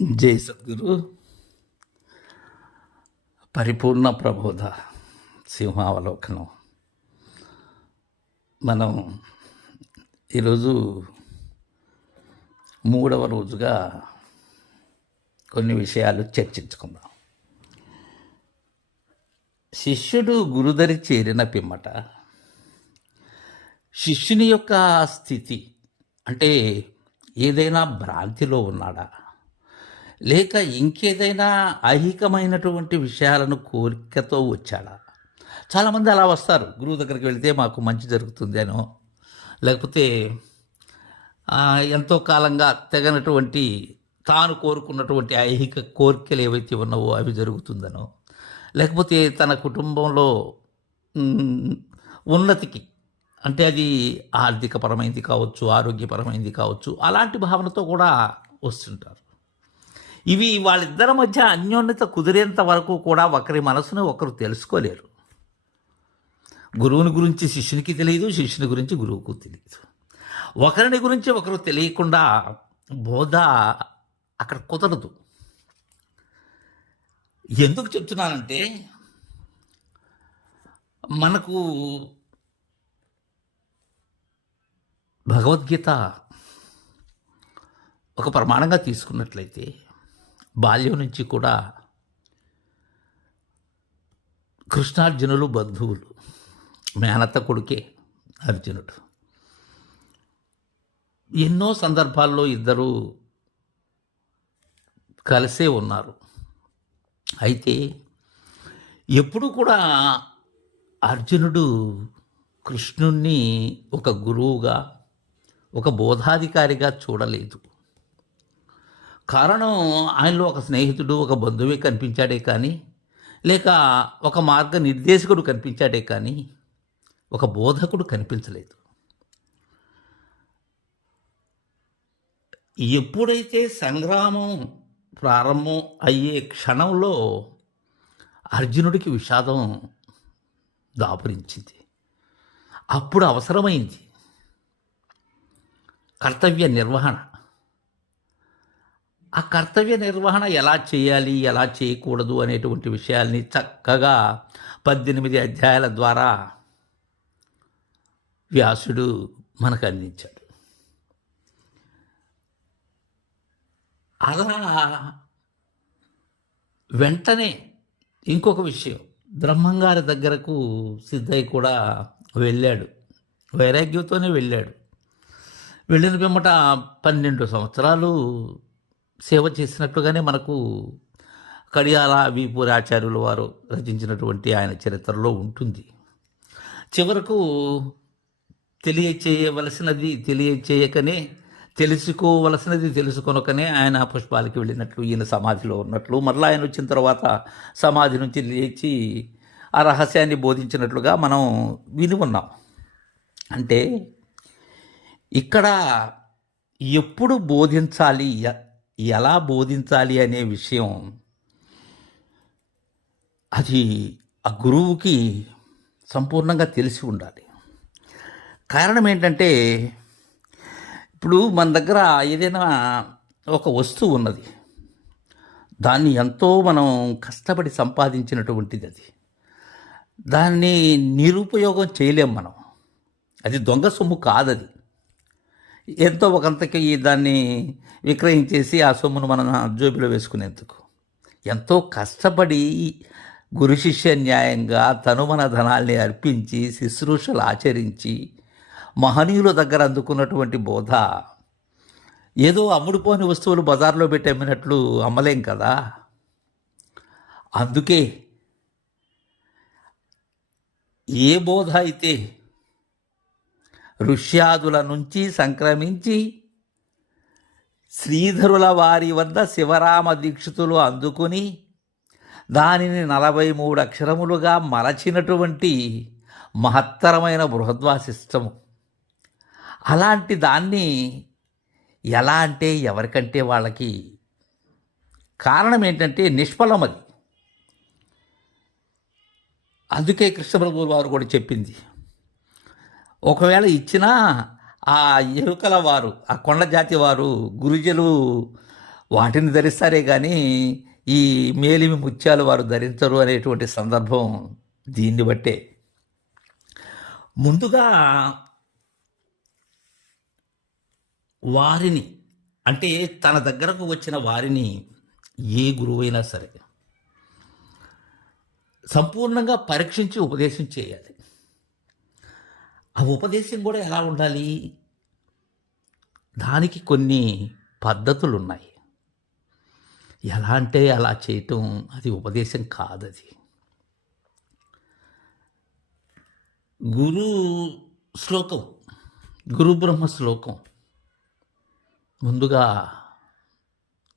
జై సద్గురు పరిపూర్ణ ప్రబోధ సింహావలోకనం. మనం ఈరోజు 3వ రోజుగా కొన్ని విషయాలు చర్చించుకుందాం. శిష్యుడు గురుదరి చేరిన పిమ్మట శిష్యుని యొక్క స్థితి అంటే ఏదైనా భ్రాంతిలో ఉన్నాడా, లేక ఇంకేదైనా ఐహికమైనటువంటి విషయాలను కోరికతో వచ్చాడా? చాలామంది అలా వస్తారు. గురువు దగ్గరికి వెళితే మాకు మంచి జరుగుతుంది అనో, లేకపోతే ఎంతో కాలంగా తెగనటువంటి తాను కోరుకున్నటువంటి ఐహిక కోరికలు ఏవైతే ఉన్నావో అవి జరుగుతుందనో, లేకపోతే తన కుటుంబంలో ఉన్నతికి అంటే అది ఆర్థికపరమైనది కావచ్చు, ఆరోగ్యపరమైనది కావచ్చు, అలాంటి భావనతో కూడా వస్తుంటారు. ఇవి వాళ్ళిద్దరి మధ్య అన్యోన్యత కుదిరేంత వరకు కూడా ఒకరి మనసును ఒకరు తెలుసుకోలేరు. గురువుని గురించి శిష్యునికి తెలియదు, శిష్యుని గురించి గురువుకు తెలియదు. ఒకరిని గురించి ఒకరు తెలియకుండా బోధ అక్కడ కుదరదు. ఎందుకు చెప్తున్నానంటే, మనకు భగవద్గీత ఒక ప్రమాణంగా తీసుకున్నట్లయితే బాల్యం నుంచి కూడా కృష్ణార్జునులు బంధువులు. మేనత్త కొడుకే అర్జునుడు. ఎన్నో సందర్భాల్లో ఇద్దరు కలిసే ఉన్నారు. అయితే ఎప్పుడు కూడా అర్జునుడు కృష్ణుణ్ణి ఒక గురువుగా, ఒక బోధాధికారిగా చూడలేదు. కారణం, ఆయనలో ఒక స్నేహితుడు, ఒక బంధువే కనిపించాడే కానీ, లేక ఒక మార్గ నిర్దేశకుడు కనిపించాడే కానీ ఒక బోధకుడు కనిపించలేదు. ఎప్పుడైతే సంగ్రామం ప్రారంభం అయ్యే క్షణంలో అర్జునుడికి విషాదం దాపురించింది. అప్పుడు అవసరమైంది కర్తవ్య నిర్వహణ. ఆ కర్తవ్య నిర్వహణ ఎలా చేయాలి, ఎలా చేయకూడదు అనేటువంటి విషయాల్ని చక్కగా 18 అధ్యాయాల ద్వారా వ్యాసుడు మనకు అందించాడు. అలా వెంటనే ఇంకొక విషయం, బ్రహ్మంగారి దగ్గరకు సిద్ధయ్య కూడా వెళ్ళాడు. వైరాగ్యంతోనే వెళ్ళాడు. వెళ్ళిన పిమ్మట 12 సంవత్సరాలు సేవ చేసినట్లుగానే మనకు కడియాల వీపూరి ఆచార్యుల వారు రచించినటువంటి ఆయన చరిత్రలో ఉంటుంది. చివరకు తెలియచేయవలసినది తెలియచేయకనే, తెలుసుకోవలసినది తెలుసుకొనకనే ఆయన పుష్పాలకి వెళ్ళినట్లు, ఈయన సమాధిలో ఉన్నట్లు, మరలా ఆయన వచ్చిన తర్వాత సమాధి నుంచి లేచి ఆ రహస్యాన్ని బోధించినట్లుగా మనం విని ఉన్నాం. అంటే ఇక్కడ ఎప్పుడు బోధించాలి, ఎలా బోధించాలి అనే విషయం అది ఆ గురువుకి సంపూర్ణంగా తెలిసి ఉండాలి. కారణం ఏంటంటే, ఇప్పుడు మన దగ్గర ఏదైనా ఒక వస్తువు ఉన్నది, దాన్ని ఎంతో మనం కష్టపడి సంపాదించినటువంటిది. అది దాన్ని నిరుపయోగం చేయలేం మనం. అది దొంగ సొమ్ము కాదది. ఎంతో ఒకంతకి దాన్ని విక్రయించేసి ఆ సొమ్మును మనం జోబిలో వేసుకునేందుకు ఎంతో కష్టపడి గురు శిష్య న్యాయంగా తనుమన ధనాల్ని అర్పించి శుశ్రూషలు ఆచరించి మహనీయుల దగ్గర అందుకున్నటువంటి బోధ ఏదో అమ్ముడుపోని వస్తువులు బజార్లో పెట్టి అమ్మినట్లు అమ్మలేం కదా. అందుకే ఏ బోధ అయితే ఋష్యాదుల నుంచి సంక్రమించి శ్రీధరుల వారి వద్ద శివరామ దీక్షితులు అందుకుని దానిని 43 అక్షరములుగా మలచినటువంటి మహత్తరమైన బృహద్వాసిష్టము, అలాంటి దాన్ని ఎలా అంటే ఎవరికంటే వాళ్ళకి కారణం ఏంటంటే నిష్ఫలం అది. అందుకే కృష్ణప్రభువుల వారు కూడా చెప్పింది, ఒకవేళ ఇచ్చినా ఆ ఎరుకల వారు, ఆ కొండ జాతి వారు, గురుజులు వాటిని ధరిస్తారే కానీ ఈ మేలిమి ముత్యాలు వారు ధరించరు అనేటువంటి సందర్భం దీన్ని బట్టే. ముందుగా వారిని, అంటే తన దగ్గరకు వచ్చిన వారిని ఏ గురువైనా సరే సంపూర్ణంగా పరీక్షించి ఉపదేశం చేయాలి. ఆ ఉపదేశం కూడా ఎలా ఉండాలి? దానికి కొన్ని పద్ధతులు ఉన్నాయి. ఎలా అంటే అలా చేయటం అది ఉపదేశం కాదది. గురు శ్లోకం, గురు బ్రహ్మ శ్లోకం ముందుగా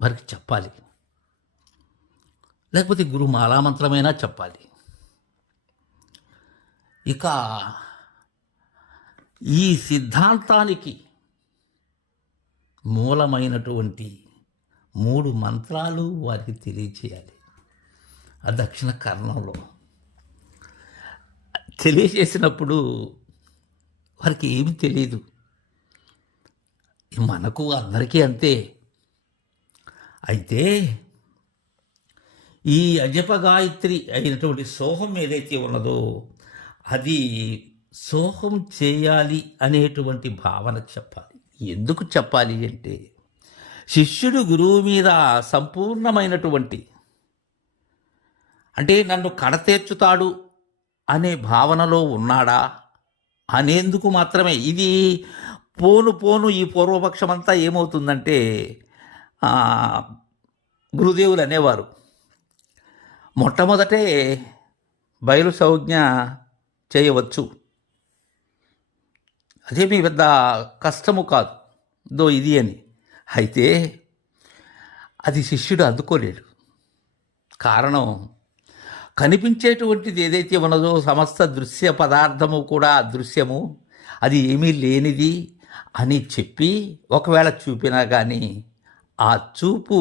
వారికి చెప్పాలి, లేకపోతే గురు మాలామంత్రమైనా చెప్పాలి. ఇక ఈ సిద్ధాంతానికి మూలమైనటువంటి 3 మంత్రాలు వారికి తెలియచేయాలి. ఆ దక్షిణ కర్ణంలో తెలియజేసినప్పుడు వారికి ఏమి తెలియదు. మనకు అందరికీ అంతే. అయితే ఈ అజప గాయత్రి అయినటువంటి సోహం ఏదైతే ఉన్నదో అది సోహం చేయాలి అనేటువంటి భావన చెప్పాలి. ఎందుకు చెప్పాలి అంటే శిష్యుడు గురువు మీద సంపూర్ణమైనటువంటి, అంటే నన్ను కడతేర్చుతాడు అనే భావనలో ఉన్నాడా అనేందుకు మాత్రమే. ఇది పోను పోను ఈ పూర్వపక్షమంతా ఏమవుతుందంటే గురుదేవులు అనేవారు మొట్టమొదటే బయలు సంజ్ఞ చేయవచ్చు, అదేమీ పెద్ద కష్టము కాదు దో ఇది అని. అయితే అది శిష్యుడు అందుకోలేడు. కారణం, కనిపించేటువంటిది ఏదైతే ఉన్నదో సమస్త దృశ్య పదార్థము కూడా అదృశ్యము, అది ఏమీ లేనిది అని చెప్పి ఒకవేళ చూపినా కానీ ఆ చూపు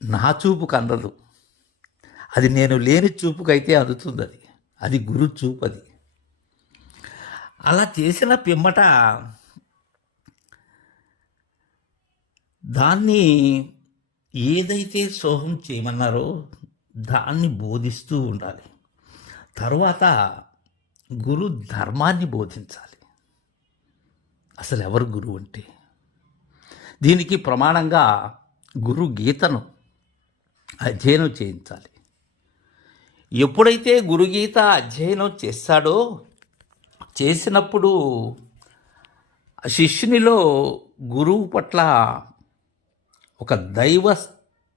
నా చూపుకు అందదు. అది నేను లేని చూపుకైతే అందుతుంది. అది గురు చూపు. అది అలా చేసిన పిమ్మట దాన్ని ఏదైతే సోహం చేయమన్నారో దాన్ని బోధిస్తూ ఉండాలి. తరువాత గురు ధర్మాన్ని బోధించాలి. అసలు ఎవరు గురువు అంటే దీనికి ప్రమాణంగా గురు గీతను అధ్యయనం చేయించాలి. ఎప్పుడైతే గురుగీత అధ్యయనం చేస్తాడో చేసినప్పుడు శిష్యునిలో గురువు పట్ల ఒక దైవ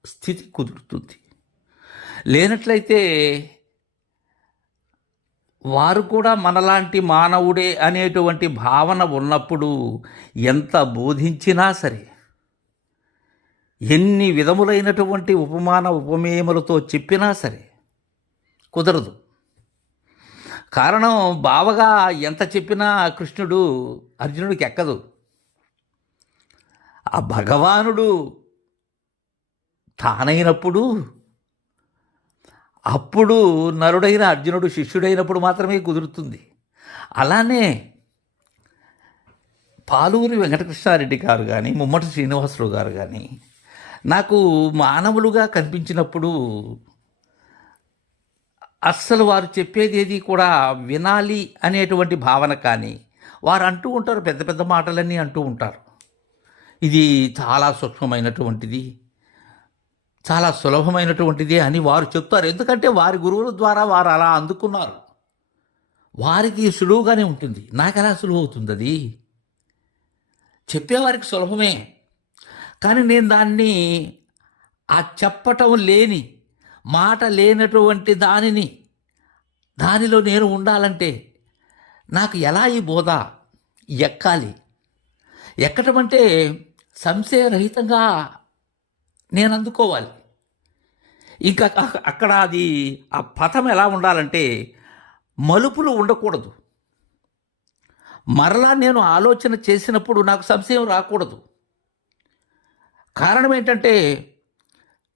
స్థితి కుదురుతుంది. లేనట్లయితే వారు కూడా మనలాంటి మానవుడే అనేటువంటి భావన ఉన్నప్పుడు ఎంత బోధించినా సరే, ఎన్ని విధములైనటువంటి ఉపమాన ఉపమేయములతో చెప్పినా సరే కుదరదు. కారణం, బావగా ఎంత చెప్పినా కృష్ణుడు అర్జునుడికి ఎక్కదు. ఆ భగవానుడు తానైనప్పుడు, అప్పుడు నరుడైన అర్జునుడు శిష్యుడైనప్పుడు మాత్రమే కుదురుతుంది. అలానే పాలూరి వెంకటకృష్ణారెడ్డి గారు కానీ ముమ్మటి శ్రీనివాసరావు గారు కానీ నాకు మానవులుగా కనిపించినప్పుడు అస్సలు వారు చెప్పేది ఏది కూడా వినాలి అనేటువంటి భావన కానీ, వారు అంటూ ఉంటారు, పెద్ద పెద్ద మాటలన్నీ అంటూ ఉంటారు. ఇది చాలా సూక్ష్మమైనటువంటిది, చాలా సులభమైనటువంటిది అని వారు చెప్తారు. ఎందుకంటే వారి గురువుల ద్వారా వారు అలా అందుకున్నారు. వారికి సులువుగానే ఉంటుంది. నాకు ఎలా సులువు అవుతుంది? అది చెప్పేవారికి సులభమే, కానీ నేను దాన్ని ఆ చెప్పటం లేని మాట లేనటువంటి దానిలో నేను ఉండాలంటే నాకు ఎలా ఈ బోధ ఎక్కాలి? ఎక్కటం అంటే సంశయరహితంగా నేను అందుకోవాలి. ఇంకా అక్కడ అది ఆ పథం ఎలా ఉండాలంటే మలుపులు ఉండకూడదు. మరలా నేను ఆలోచన చేసినప్పుడు నాకు సంశయం రాకూడదు. కారణం ఏంటంటే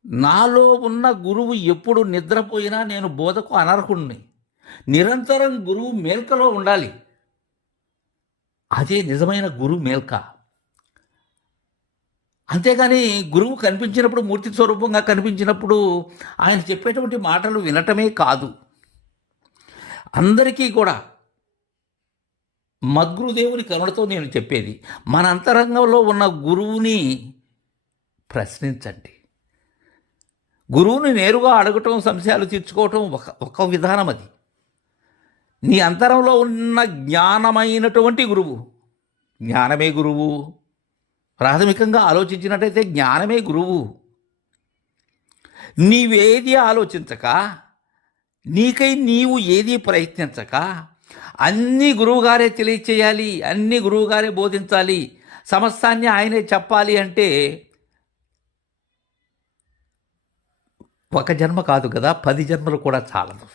నాలో ఉన్న గురువు ఎప్పుడు నిద్రపోయినా నేను బోధకు అనర్హుణ్ణి. నిరంతరం గురువు మేల్కలో ఉండాలి. అదే నిజమైన గురువు మేల్క. అంతేగాని గురువు కనిపించినప్పుడు, మూర్తి స్వరూపంగా కనిపించినప్పుడు ఆయన చెప్పేటువంటి మాటలు వినటమే కాదు, అందరికీ కూడా మద్గురుదేవుని కరుణతో నేను చెప్పేది, మన అంతరంగంలో ఉన్న గురువుని ప్రశ్నించండి. గురువుని నేరుగా అడగటం, సంశయాలు తీర్చుకోవటం ఒక విధానం. అది నీ అంతరంలో ఉన్న జ్ఞానమైనటువంటి గురువు. జ్ఞానమే గురువు. ప్రాథమికంగా ఆలోచించినట్టయితే జ్ఞానమే గురువు. నీవేది ఆలోచించక, నీకై నీవు ఏది ప్రయత్నించక, అన్నీ గురువుగారే తెలియచేయాలి, అన్నీ గురువుగారే బోధించాలి, సమస్తాన్ని ఆయనే చెప్పాలి అంటే ఒక జన్మ కాదు కదా, 10 జన్మలు కూడా చాలదు.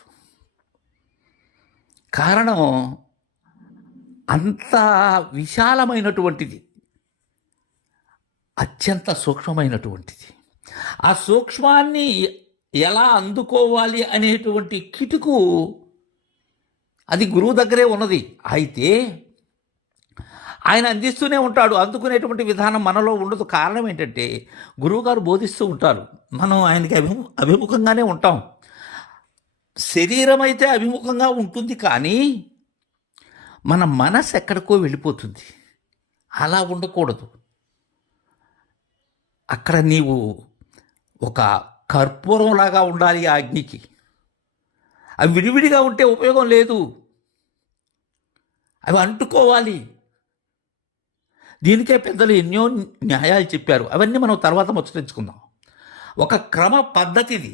కారణం అంత విశాలమైనటువంటిది, అత్యంత సూక్ష్మమైనటువంటిది. ఆ సూక్ష్మాన్ని ఎలా అందుకోవాలి అనేటువంటి కిటుకు అది గురువు దగ్గరే ఉన్నది. అయితే ఆయన అందిస్తూనే ఉంటాడు, అందుకునేటువంటి విధానం మనలో ఉండదు. కారణం ఏంటంటే గురువుగారు బోధిస్తూ ఉంటారు, మనం ఆయనకి అభిముఖంగానే ఉంటాం. శరీరం అయితే అభిముఖంగా ఉంటుంది, కానీ మన మనసు ఎక్కడికో వెళ్ళిపోతుంది. అలా ఉండకూడదు. అక్కడ నీవు ఒక కర్పూరంలాగా ఉండాలి ఆ అగ్నికి. అవి విడివిడిగా ఉంటే ఉపయోగం లేదు, అవి అంటుకోవాలి. దీనికే పెద్దలు ఎన్నో న్యాయాలు చెప్పారు, అవన్నీ మనం తర్వాత ముచ్చరించుకుందాం. ఒక క్రమ పద్ధతిది.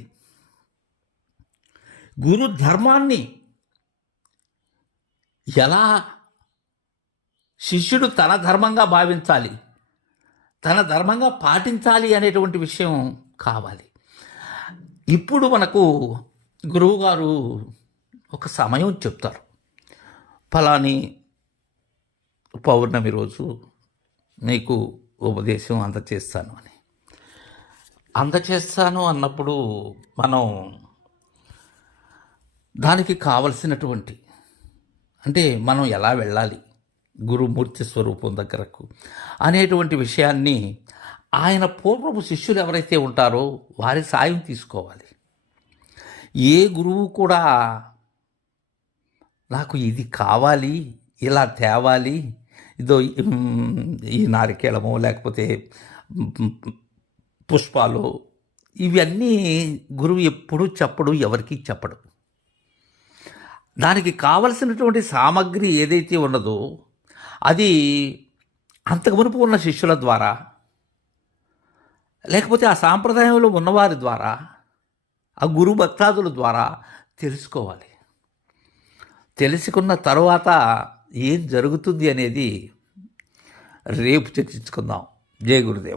గురు ధర్మాన్ని ఎలా శిష్యుడు తన ధర్మంగా భావించాలి, తన ధర్మంగా పాటించాలి అనేటువంటి విషయం కావాలి. ఇప్పుడు మనకు గురువుగారు ఒక సమయం చెప్తారు, ఫలాని పౌర్ణమి రోజు నీకు ఉపదేశం అందచేస్తాను అని. అందచేస్తాను అన్నప్పుడు మనం దానికి కావలసినటువంటి, అంటే మనం ఎలా వెళ్ళాలి గురుమూర్తి స్వరూపం దగ్గరకు అనేటువంటి విషయాన్ని ఆయన పూర్వపు శిష్యులు ఎవరైతే ఉంటారో వారి సాయం తీసుకోవాలి. ఏ గురువు కూడా నాకు ఇది కావాలి, ఇలా తేవాలి, ఇదో ఈ నారికేళమో లేకపోతే పుష్పాలు, ఇవన్నీ గురువు ఎప్పుడూ చెప్పడు, ఎవరికీ చెప్పడు. దానికి కావలసినటువంటి సామగ్రి ఏదైతే ఉన్నదో అది అంతకు మునుపు ఉన్న శిష్యుల ద్వారా, లేకపోతే ఆ సాంప్రదాయంలో ఉన్నవారి ద్వారా, ఆ గురు భక్తాదుల ద్వారా తెలుసుకోవాలి. తెలుసుకున్న తరువాత ఏం జరుగుతుంది అనేది రేపు చర్చించుకుందాం. జై గురుదేవ.